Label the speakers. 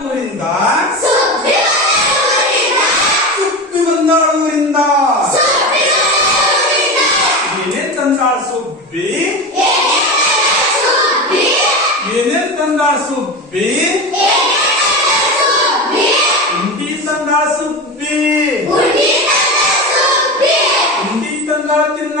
Speaker 1: ತುರ್ತು ಬಂದ ಸುಬ್ಬಿ ಏನೇ ತಂದ ಸುಬ್ಬಿ ಹಿಂಡಿ ಸಂದಾ ಸುಬ್ಬಿ ಹಿಂಡಿ ತಂದ ತಿನ್ನ